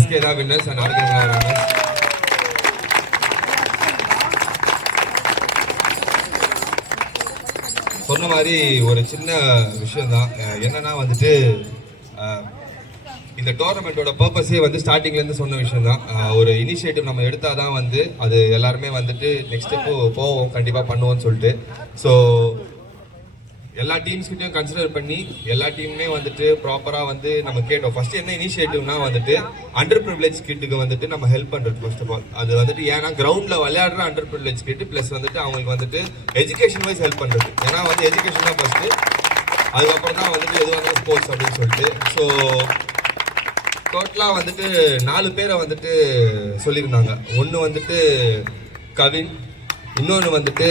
SK தான் winners and RK தான் winners. சொன்ன மாதிரி ஒரு சின்ன விஷயம் தான். என்னன்னா வந்துட்டு இந்த டோர்னமெண்ட்டோட பர்பஸே வந்து ஸ்டார்டிங்லேருந்து சொன்ன விஷயம் தான். ஒரு இனிஷியேட்டிவ் நம்ம எடுத்தால் தான் வந்து அது எல்லாருமே வந்துட்டு நெக்ஸ்ட் ஸ்டெப்பு போவோம், கண்டிப்பாக பண்ணுவோம்னு சொல்லிட்டு. ஸோ எல்லா டீம்ஸ்கிட்டையும் கன்சிடர் பண்ணி எல்லா டீமுமே வந்துட்டு ப்ராப்பராக வந்து நம்ம கேட்டோம். ஃபர்ஸ்ட் என்ன இனிஷியேட்டிவ்னா வந்துட்டு அண்டர் ப்ரிவிலேஜ் கிட்டுக்கு வந்துட்டு நம்ம ஹெல்ப் பண்ணுறது. ஃபர்ஸ்ட் ஆஃப் ஆல் அது வந்துட்டு ஏன்னா கிரவுண்டில் விளையாடுற அண்டர் ப்ரிவிலேஜ் கிட்டு ப்ளஸ் வந்துட்டு அவங்களுக்கு வந்துட்டு எஜுகேஷன் வைஸ் ஹெல்ப் பண்ணுறது. ஏன்னா வந்து எஜுகேஷன் தான் ஃபர்ஸ்ட்டு, அதுக்கப்புறம் தான் வந்துட்டு எதுவாக ஸ்போர்ட்ஸ் அப்படின்னு சொல்லிட்டு. ஸோ டோட்டலாக வந்துட்டு 4 பேரை வந்துட்டு சொல்லியிருந்தாங்க. ஒன்று வந்துட்டு கவின், இன்னொன்று வந்துட்டு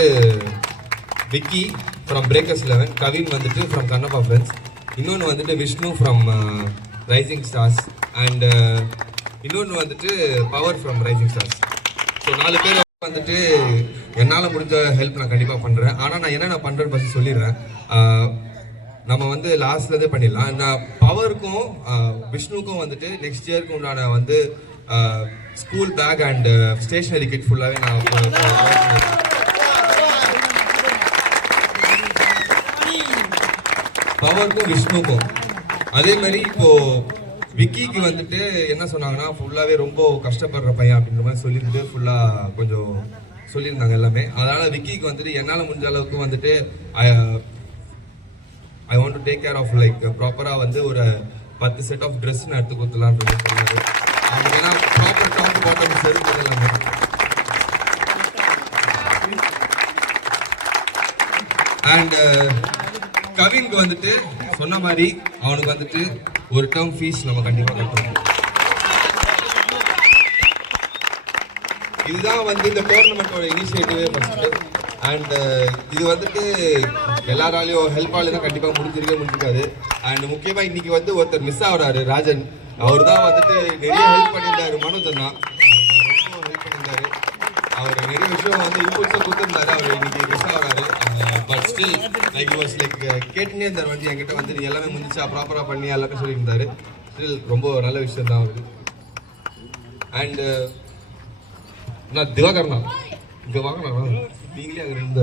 விக்கி ஃப்ரம் பிரேக்கர்ஸ் 11, கவின் வந்துட்டு ஃப்ரம் கண்ணப்பா ஃப்ரெண்ட்ஸ், இன்னொன்று வந்துட்டு Vishnu from rising stars and இன்னொன்று வந்துட்டு power from rising stars. So 4 பேர் வந்துட்டு என்னால் முடிஞ்ச ஹெல்ப் நான் கண்டிப்பாக பண்ணுறேன். ஆனால் நான் என்னென்ன பண்ணுறேன்னு ஃபஸ்ட்டு சொல்லிடுறேன். நம்ம வந்து லாஸ்ட்லேருந்தே பண்ணிடலாம். நான் பவருக்கும் விஷ்ணுக்கும் வந்துட்டு நெக்ஸ்ட் இயருக்கு உண்டான வந்து school bag and stationery kit ஃபுல்லாகவே நான் பவருக்கும் விஷ்ணுக்கும். அதே மாதிரி இப்போ விக்கிக்கு வந்துட்டு என்ன சொன்னாங்கன்னா ஃபுல்லாகவே ரொம்ப கஷ்டப்படுற பையன் அப்படின்ற மாதிரி சொல்லிட்டு ஃபுல்லாக கொஞ்சம் சொல்லியிருந்தாங்க எல்லாமே. அதனால் விக்கிக்கு வந்துட்டு என்னால் முடிஞ்ச அளவுக்கு வந்துட்டு I want to take care of like ப்ராப்பராக வந்து ஒரு 10 செட் ஆஃப் ட்ரெஸ் நான் எடுத்து கொடுத்துலான்னு சொன்னாரு. ஏன்னா ப்ராப்பர் டாப் பாட்டம் செருப்பு எல்லாமே. அண்ட் கவினுக்கு வந்துட்டு சொன்ன மாதிரி அவனுக்கு வந்துட்டு ஒரு டேர்ம் ஃபீஸ் நம்ம கண்டிப்பாக கட்டணும். இதுதான் வந்து இந்த டோர்னமெண்ட்டோட இனிஷியேட்டிவே ஃபர்ஸ்ட்டு. அண்ட் இது வந்துட்டு எல்லாராலையும் ஹெல்ப்பாலே தான் கண்டிப்பாக முடிஞ்சிருக்காது. அண்ட் முக்கியமாக இன்னைக்கு வந்து ஒருத்தர் மிஸ் ஆகிறாரு, ராஜன். அவர் தான் வந்துட்டு நிறைய ஹெல்ப் பண்ணியிருந்தாரு. மனோஜன் தான் ரொம்ப ஹெல்ப் பண்ணியிருந்தாரு. அவர் நிறைய விஷயம் வந்து இன்புட்ஸாக கொடுத்துருந்தாரு. அவர் இன்னைக்கு மிஸ் ஆகிறாரு. But still like was like கேட்டுனே இருந்தார் வந்து என்கிட்ட வந்து நீ எல்லாமே முடிஞ்சா ப்ராப்பராக பண்ணி எல்லாமே சொல்லியிருந்தாரு. ஸ்டில் ரொம்ப நல்ல விஷயம் தான் அவருக்கு. அண்ட் நான் திவாகர்னா இங்கே வாங்கினா நீங்களே அங்கே இருந்த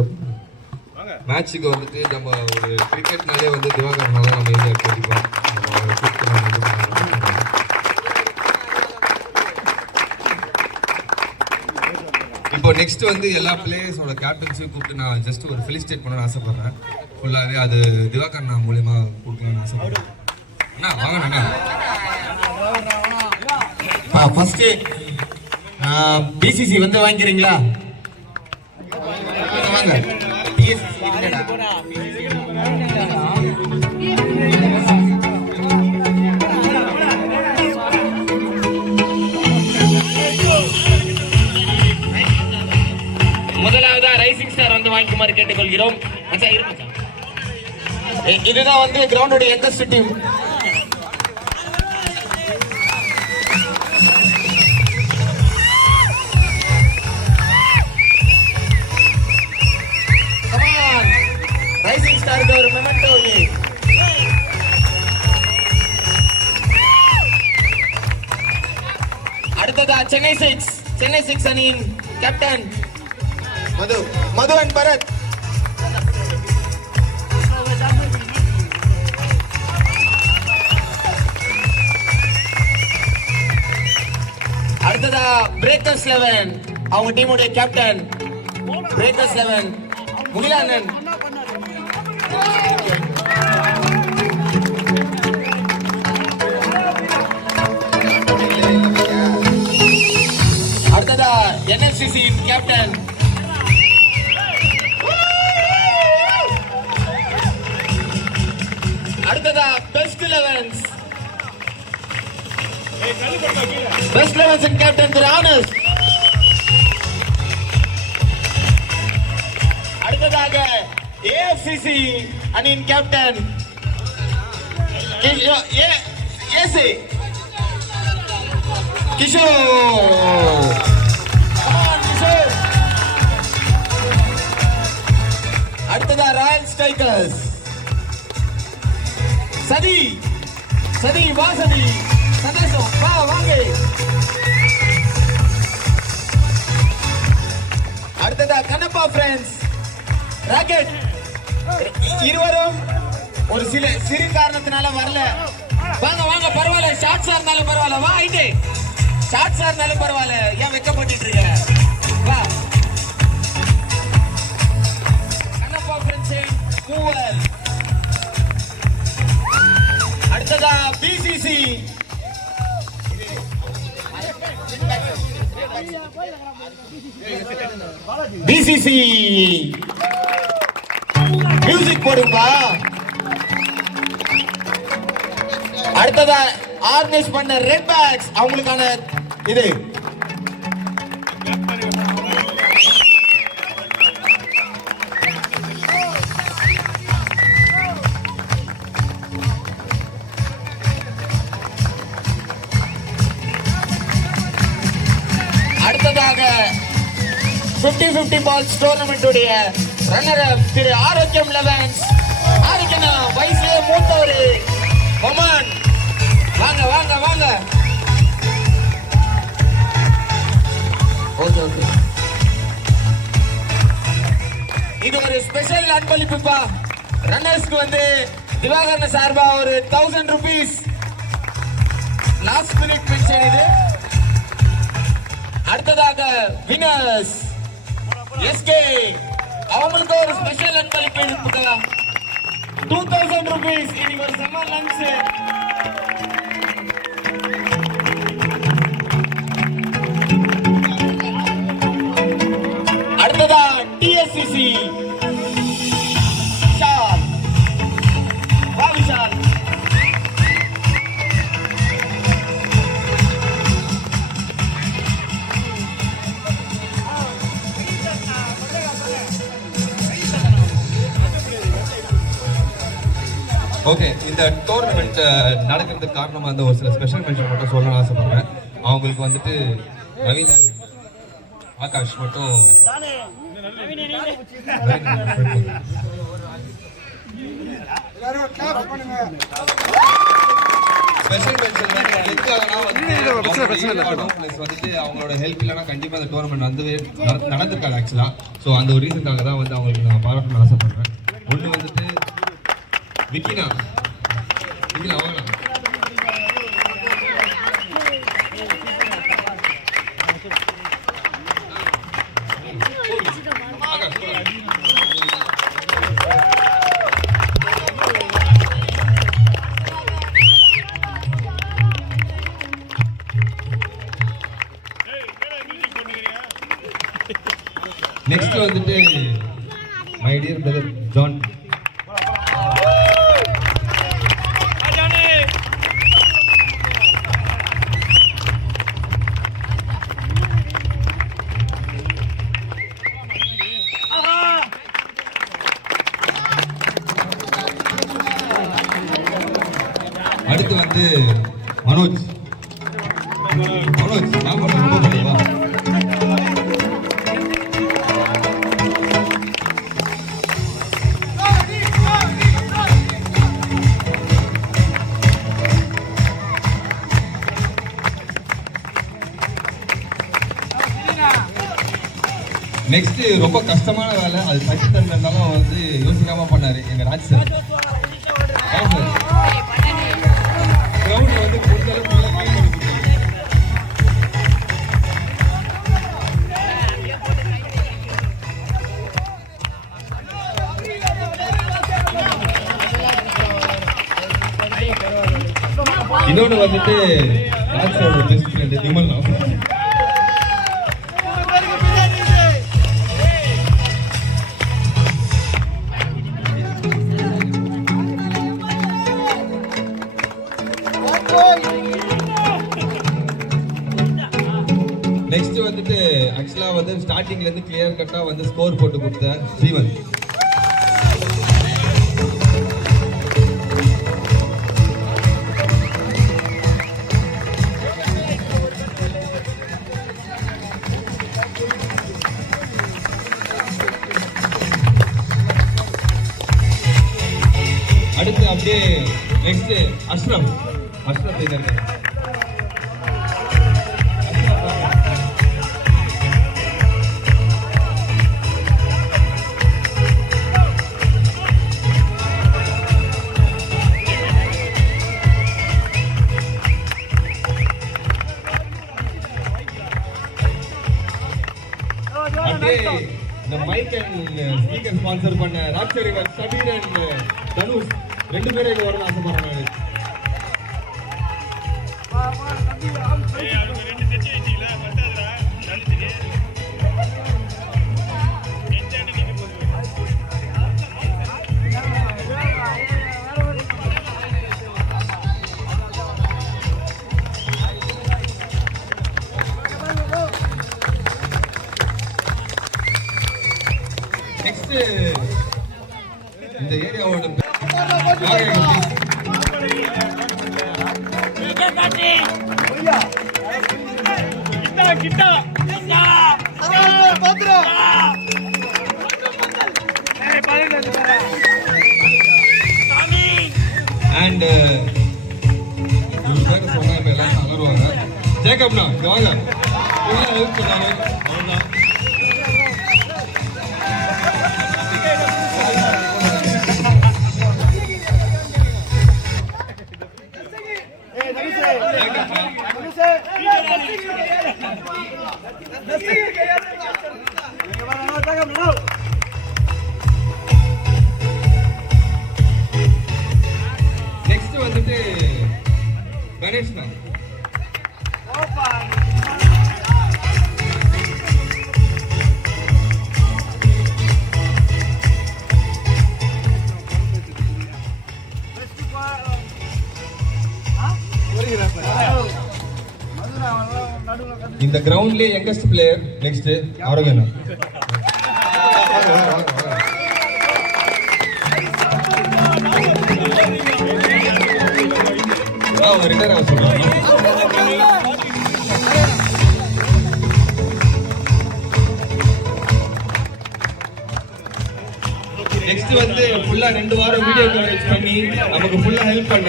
மேட்சுக்கு வந்துட்டு நம்ம ஒரு கிரிக்கெட்னாலே வந்து திவாகர்னால நம்ம இந்தியா கேட்டுக்கலாம். இப்போ நெக்ஸ்ட் வந்து எல்லா பிளேயர்ஸோட கேப்டன்ஸையும் கூப்பிட்டு நான் ஜஸ்ட் ஒரு ஃபெலிசிட்டேட் பண்ணணும்னு ஆசைப்படுறேன். ஃபுல்லாகவே அது திவாகர்னா மூலியமா கொடுக்கலாம்னு ஆசைப்படுறேன். அண்ணா வாங்கண்ணா. ஃபர்ஸ்ட் பிசிசி வந்து வாங்கிக்கிறீங்களா? வாங்க. முதலாவதா ரைசிங் ஸ்டார் வந்து வாங்கிக்குமாறு கேட்டுக்கொள்கிறோம். இதுதான் வந்து கிரவுண்டோட யங்கஸ்ட் டீம். ரைசிங் ஸ்டாருக்கு ஒரு மெமெண்டோ. அடுத்ததா சென்னை சிக்ஸ் அணியின் கேப்டன் மது அண்ட் பரத். அடுத்ததா பிரேக்கர்ஸ் 11 அவங்க டீமுடைய கேப்டன் பிரேக்கர்ஸ் 11 முகிலானன். அடுத்ததா NFCC கேப்டன் அடுத்ததா பெஸ்ட் 11s கேப்டன் திரு ஆனஸ். அடுத்ததாக AFCC அணியின் கேப்டன் கிஷோர். அடுத்ததா ராயல் ஸ்ட்ரைக்கர்ஸ் சதி வா சந்தோஷம் வா. ராக்கெட் இருவரும் ஒரு சிறு காரணத்தினால வரல. வாங்க வாங்க, பரவாயில்ல, ஷார்ட்ஸா இருந்தாலும் பரவாயில்ல. வா ஐட்டே, ஷார்ட்ஸா இருந்தாலும் பரவாயில்ல, ஏன் வெக்கப்பட்டு இருக்க? வா கண்ணப்பா ஃப்ரெண்ட்ஸ் கூவல். அடுத்ததா பிசிசி பிசிசி மியூசிக் போடுப்பா. அடுத்ததா ஆர்கனைஸ் பண்ண ரெட் பேக்ஸ், அவங்களுக்கான இது அடுத்ததாக 50-50 பால்ஸ் டோர்னமெண்ட் உடைய ரன்னர் திரு ஆரோக்கியம் லெவன்ஸ். ஆரோக்கியம் வயசுல மூத்தவர் ஒமான். வாங்க வாங்க வாங்க. ஓகே ஓகே, இது ஒரு ஸ்பெஷல் அன்பளிப்புப்பா. ரன்னர்ஸ்க்கு வந்து திவாகரன் சார்பா ஒரு 1000 rupees லாஸ்ட் மினிட் பென்ஷன் இது. அடுத்ததாக வினர்ஸ் எஸ்கே, அவங்களுக்கு ஒரு ஸ்பெஷல் அன்பளிப்பு 2000 rupees. இது ஒரு செம்ம லன்ச். அடுத்ததா டிஎஸ்சிசி விஷால். வா விஷால். ஓகே, இந்த டோர்னமெண்ட் நடக்கிறதுக்கு காரணமாக இருந்த ஒரு சில ஸ்பெஷல் மென்ஷன் மட்டும் சொல்லணும்னு ஆசைப்படுறேன். அவங்களுக்கு வந்துட்டு நவீன் ஆகாஷ் மட்டும் ஸ்பெஷல் மென்ஷன் வந்துட்டு அவங்களோட ஹெல்ப் இல்லைன்னா கண்டிப்பாக அந்த டோர்னமெண்ட் வந்து நடந்திருக்காது ஆக்சுவலாக. ஸோ அந்த ஒரு ரீசனுக்காக தான் வந்து அவங்களுக்கு நான் பாராட்டணும்னு ஆசைப்படுறேன். ஒன்று வந்துட்டு விக்கினா வாங்கலாம். நெக்ஸ்ட் வந்துட்டு மை டியர் பிரதர் ஜான். அடுத்து வந்து மனோஜ். நான் ரொம்ப பண்ணுவா. நெக்ஸ்ட் ரொம்ப கஷ்டமான வேலை, அது சச்சி தந்தாலும் வந்து யோசிக்காம பண்ணாரு எங்க ராஜ் சார். கிரவுண்ட் வந்து இன்னொன்று வந்துட்டு ராஜ் சாரோட பெஸ்ட் ஃப்ரெண்ட் விமல். நெக்ஸ்ட் வந்துட்டு ஆக்சுவலா வந்து ஸ்டார்டிங்ல இருந்து கிளியர் கட்டா வந்து ஸ்கோர் போட்டு கொடுத்த ஸ்ரீவன். அடுத்து அப்படியே நெக்ஸ்ட் அஷ்ரப் இருக்காரு. இந்த மைக் அண்ட் ஸ்பீக்கர் ஸ்பான்சர் பண்ண ராப்சர் இவர் சபீர் அண்ட் தனுஷ் 2 பேரும் இங்க வரணும்னு ஆசைப்படுறேன் நெக்ஸ்ட் இந்த ஏரியாவோட அண்ட் பேர் சொன்னா எல்லாம் அலருவாங்க. ஜேக்கப்னா இங்க வாங்க, ஹெல்ப் பண்ணாங்க. அவ்வளவுதான். நெக்ஸ்ட் வந்துட்டு கணேஷ் தான். இந்த கிரவுண்ட்லயே யங்கஸ்ட் பிளேயர் நெக்ஸ்ட் ஆரோக்கியனா. ரிட்டையர் சொல்றேன். நெக்ஸ்ட் வந்து ஃபுல்லா 2 வாரம் வீடியோ கவரேஜ் பண்ணி நமக்கு ஃபுல்லா ஹெல்ப் பண்ண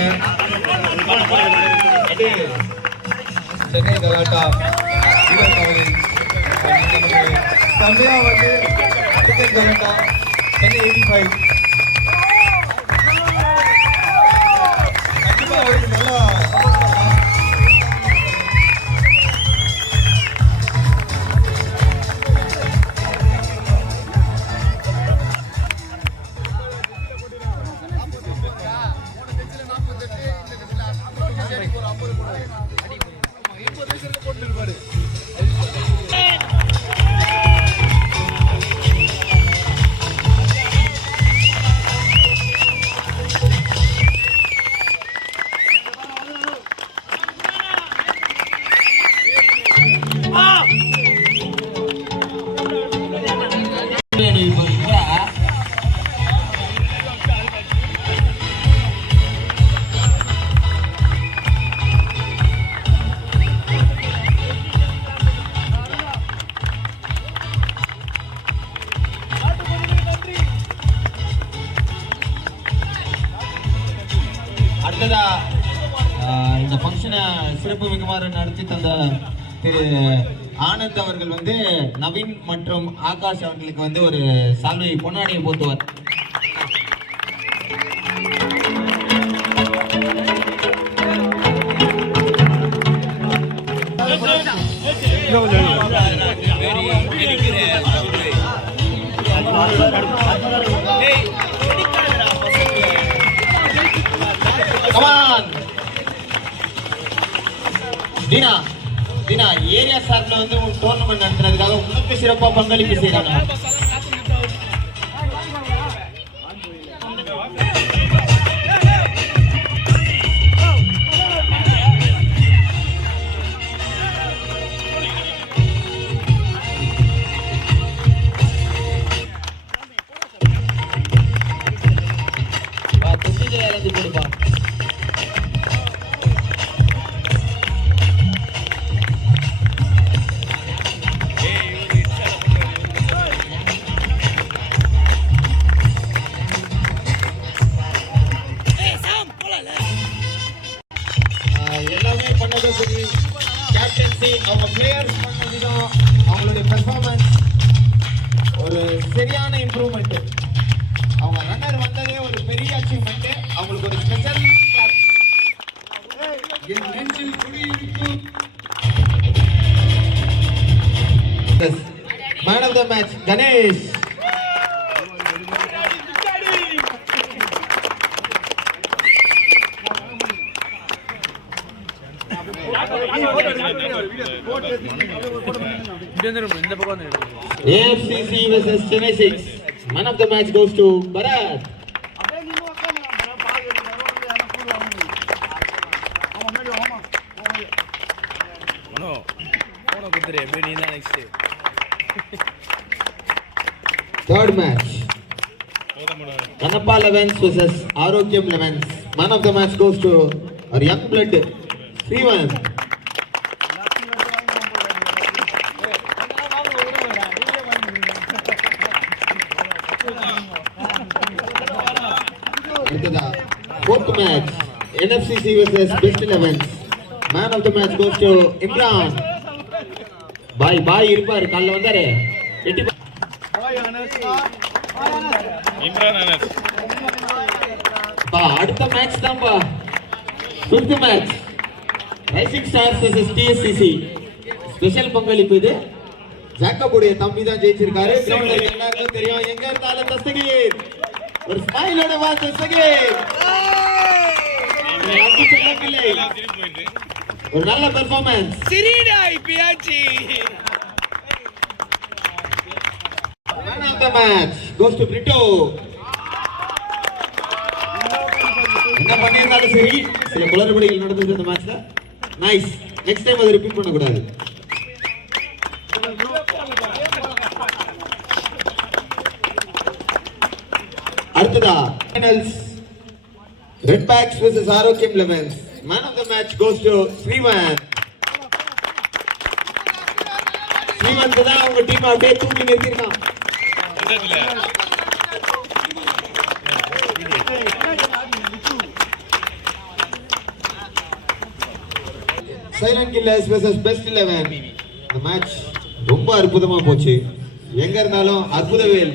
சென்னை கலாட்டா வீடியோ கவரேஜ் தமிழா வந்து கிரிக்கெட் கலாட்டா சென்னை 85 கண்டிப்பா அவருக்கு நல்லா அடுத்ததா இந்த ஃபங்க்ஷனை சிறப்பு மிகுமாறு நடத்தி தந்த திரு ஆனந்த் அவர்கள் வந்து நவீன் மற்றும் ஆகாஷ் அவர்களுக்கு வந்து ஒரு சால்வை பொன்னாடியை போத்துவார். தீனா தீனா ஏரியா சார்பில் வந்து டோர்னமெண்ட் நடத்துறதுக்காக உங்களுக்கு சிறப்பாக பங்களிப்பு செய்யறாங்க. கொடுப்பா எல்லாமே பண்ணதை சரி, கேப்டன்சி அவங்க பிளேயர்ஸ் பண்ண விதம், அவங்களுடைய பெர்ஃபார்மன்ஸ் ஒரு சரியான இம்ப்ரூவ்மெண்ட். அவங்க ரன்னர் வந்ததே ஒரு பெரிய அச்சீவ்மெண்ட். அவங்களுக்கு ஒரு ஸ்பெஷல் என் நெஞ்சில் குடியிருக்கும் Man of the match, Ganesh. AFCC versus Chennai 6. Man of the match goes to Bharat. Third match. Kannappa 11s versus Arogyam 11s. Man of the match goes to our young blood, Srivan. Fourth match, NFCC versus Best 11s. Man of the match goes to Imran. Bye இருப்பாரு கால்ல வந்தாரு எட்டி இம்ரான் அனஸ் பா அடுத்த match தான்பா fifth match rising stars vs TSCC special பங்களிப்பு இது ஜாக்கபுடைய தம்பி தான் ஜெயிச்சிருக்காரு கிரவுண்ட்ல எல்லாருக்கும் தெரியும் எங்க இருந்தாலும் தஸ்தகீர் ஒரு ஸ்மைலோட வா தஸ்தகீர் ஒரு நல்ல performance சிரிடா இப்பியாச்சி Man of the match goes to Brito. என்ன பண்ணிருந்தாலும் சரி சில குளறுபடிகள் நடந்தது இந்த மேட்ச்ல நைஸ் நெக்ஸ்ட் டைம் அதை ரிப்பீட் பண்ண கூடாது அடுத்ததா finals red backs vs Arogyam 11s. Man of the match goes to Srivan. Srivanth தான் அவங்க டீம் அப்படியே தூக்கி நிறுத்திருக்கான் சைலண்ட் கில்லர்ஸ் வெர்சஸ் பெஸ்ட் 11. இந்த மேட்ச் ரொம்ப அற்புதமா போச்சு எங்க இருந்தாலும் அற்புதவேல்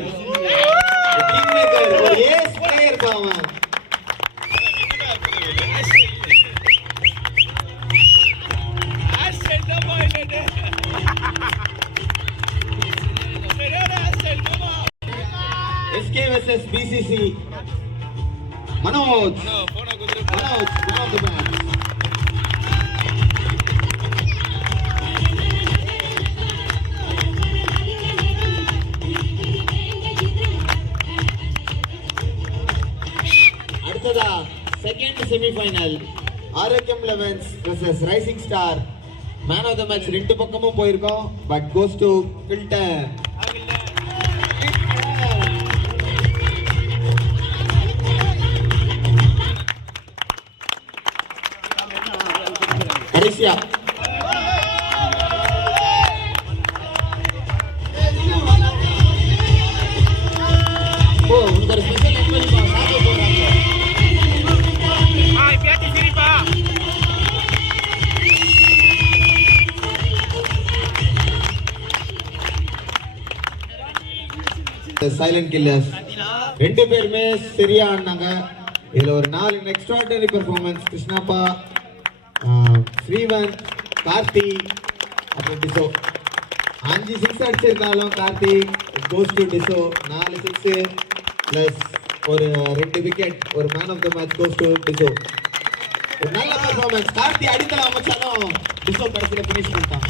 டீம் மேக்கர் ஒரு ace player Pavan SK versus BCC. Manoj. Man of the match. அடுத்ததா second semifinal Arogyam 11s versus Rising Star. Man of the match ரெண்டு பக்கமும் போயிருக்கோம் but goes to Filter. கடைசியா உங்க ஒரு ஸ்பெஷல் எக்ஸ்பீரியன்ஸ் சாப்பிட போறாங்க இப்பியாச்சி சிரிப்பா சைலண்ட் கில்லர்ஸ் ரெண்டு பேருமே சரியா ஆடினாங்க இதுல ஒரு 4 எக்ஸ்ட்ராடினரி பெர்ஃபார்மன்ஸ் கிருஷ்ணப்பா ஸ்ரீவந்த் கார்த்தி அப்புறம் டிசோ 5 6 அடிச்சிருந்தாலும் கார்த்தி கோஸ் டு டிசோ 4 6 பிளஸ் ஒரு 2 விக்கெட் ஒரு man of the match goes to டிசோ ஒரு நல்ல பெர்ஃபார்மன்ஸ் கார்த்தி அடித்தல அமைச்சாலும் டிசோ கடைசியில் ஃபினிஷ் பண்ணிட்டான்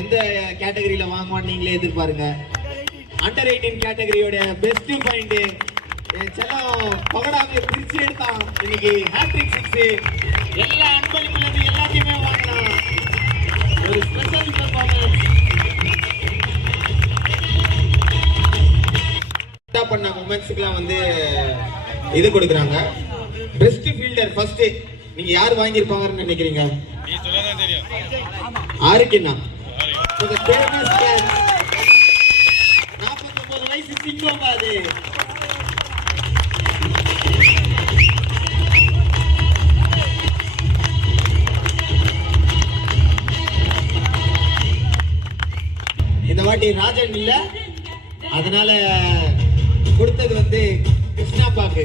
எந்த கேட்டகரியில வாங்குவான்னு நீங்களே எதிர்பாருங்க அண்டர் 18 கேட்டகரியோட பெஸ்ட் பாயிண்ட் செல்லம் பகடாவே பிரிச்சு எடுத்தான் இன்னைக்கு ஹேட்ரிக் 6 எல்லா அன்பளிப்புல இருந்து எல்லாத்தையுமே வாங்கினான் ஒரு ஸ்பெஷல் பெர்ஃபார்மன்ஸ் பண்ண மொமெண்ட்ஸ்க்குலாம் வந்து இது கொடுக்குறாங்க பெஸ்ட் ஃபீல்டர் ஃபர்ஸ்ட் நீங்க யார் வாங்கியிருப்பாங்கன்னு நினைக்கிறீங்க நீ சொல்லதான் தெரியும் ஆருக்கின்னா the famous man 49 வயசு சிங்கம் அது இந்த வாட்டி ராஜன் இல்ல அதனால கொடுத்தது வந்து கிருஷ்ணாப்பாக்கு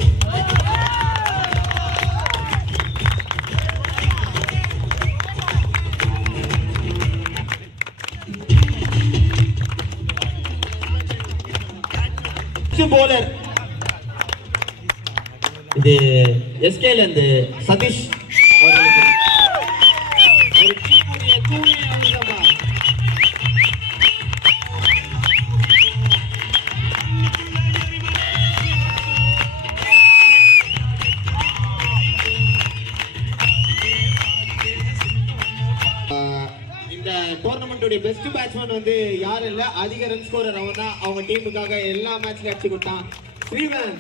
bowler. இது எஸ்கேல இருந்து சதீஷ் அவர்களுக்கு ஒரு டீமுடைய தூணே அவர்தான்பா. இந்த டோர்னமெண்டோட பெஸ்ட் பேட்ஸ்மேன் வந்து யாரும் இல்ல, அதிக ரன் ஸ்கோரர் அவன் தான். அவங்க டீமுக்காக எல்லா மேட்ச்லயும் அடிச்சு கொடுத்தான். ஸ்ரீவன்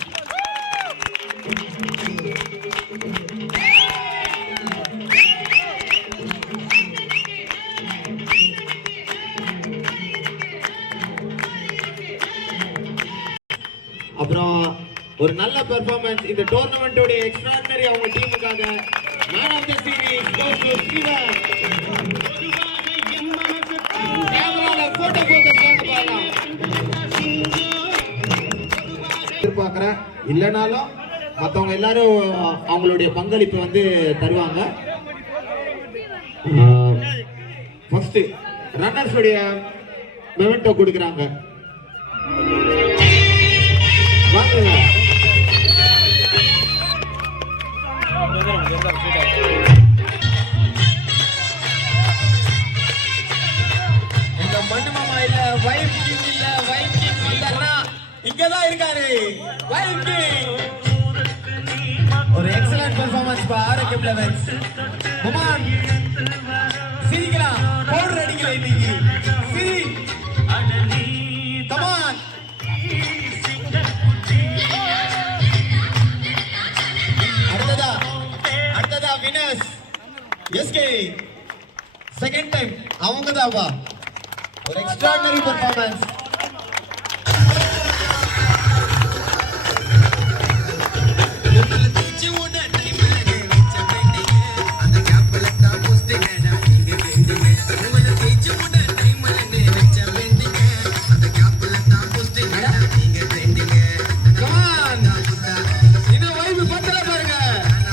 அப்புறம் ஒரு நல்ல பெர்ஃபார்மன்ஸ் இந்த டோர்னமெண்டோட எக்ஸ்ட்ராடினரி அவங்க டீமுக்காக man of the series goes to Srivan. கேமரால போட்டோ பாக்கலாம் எதிர்பார்க்கிறேன். இல்லைனாலும் மற்றவங்க எல்லாரும் அவங்களுடைய பங்களிப்பு வந்து தருவாங்க. ஃபர்ஸ்ட் ரன்னர்ஸ் உடைய மெமெண்டோ கொடுக்குறாங்க. வாங்க எங்க மண்ணு மாமா இல்ல, வைப் கிங் இல்ல, வைப் கிங் வந்தாருன்னா இங்கதான் இருக்காரு. வைப் கிங் ஒரு எக்ஸலன்ட் பெர்ஃபார்மன்ஸ் பா ஆரோக்கியம் லெவன்ஸ். குமார் சிரிக்கலாம், பவுடர் அடிக்கல இன்னைக்கு. சிரி கமான். அடுத்ததா வினஸ் எஸ்கே. செகண்ட் டைம் அவங்க தான்ப்பா. ஒரு எக்ஸ்ட்ராடினரி பெர்ஃபார்மன்ஸ். தூச்சி விட